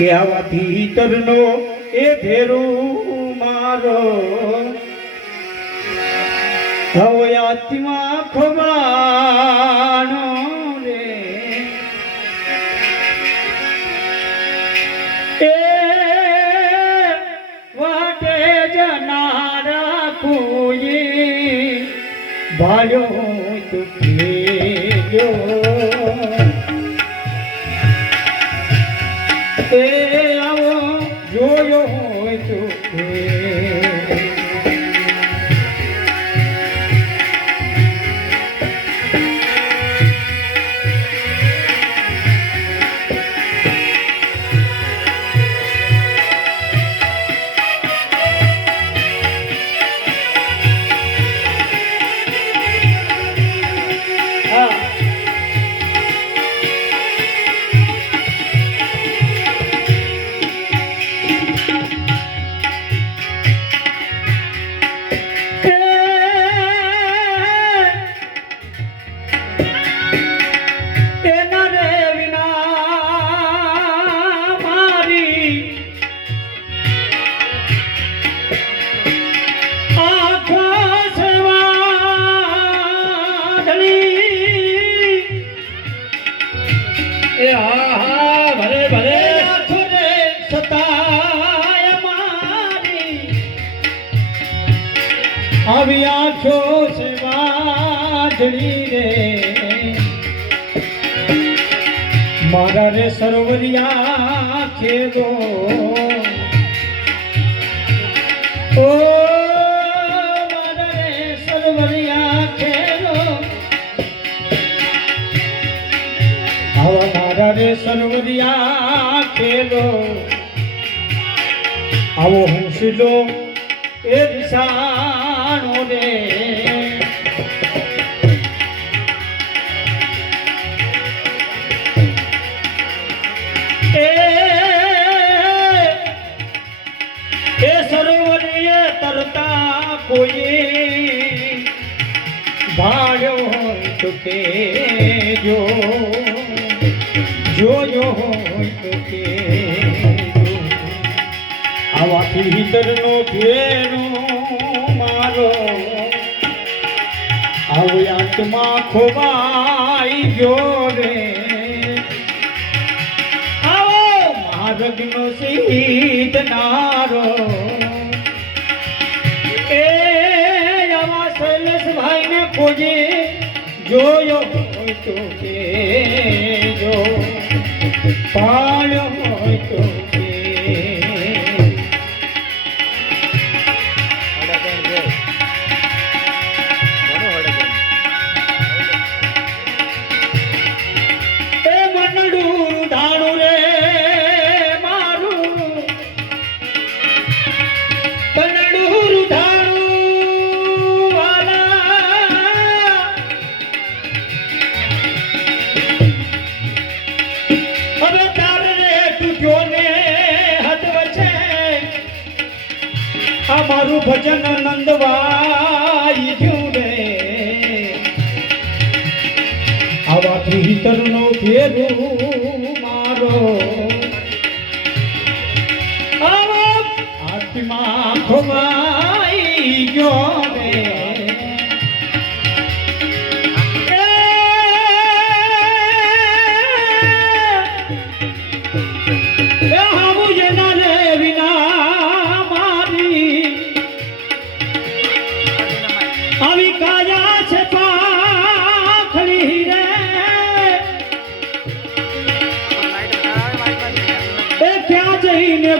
કે આવા ભીતરનો એ ભેરો મારો હવે આત્મા ખોબાણો રે એ વાટે જનારા કોઈ ભાલ્યો તું એ આવો જોયો હોય તો આવી આંખો છે વાદળી રે મારા રે સરોવરિયા ખેલો ઓ મારા રે સરોવરિયા ખેલો આવા મારા રે સરોવરિયા ખેલો આવો હુંસલો એ દિશાનો રે એ સરોવરે તરતા કોઈ ભાળ્યો હોય તો કે જોયો હોય તો કે આવા ભીતરનો ભેરો મારો આવો આત્મા ખોવાઈ ગયો રે આવો માર્ગનો સીધનારો એ આવા શૈલેષભાઈને ખોજે જોયો હોય તો કે જો પાળ્યો હોય તો મારું ભજન નંદવાઈ ગયું રે આવા ભીતરનો ભેરું મારો આવા આત્મા ખોવાઈ ગયો રે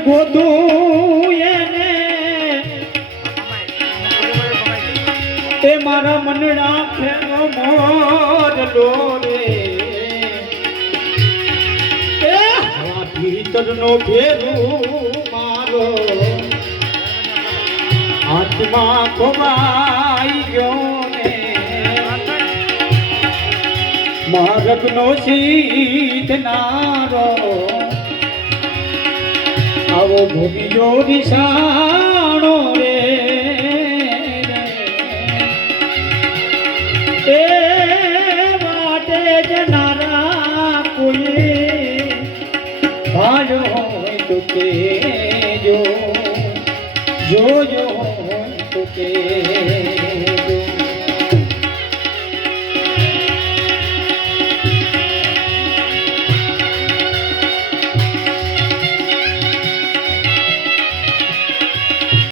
ગોતું એને એ મારા મનડા ફેરો મોરલો રે એ ભીતરનો ભેરું મારો આત્મા ખોવાઈ ગયો ને માર્ગનો સીધનારો આવો ભોગીજો દિશાણો રે એ વાટે જનારા કોઈ ભાજો હોય કેજો જોયો હોય તો કે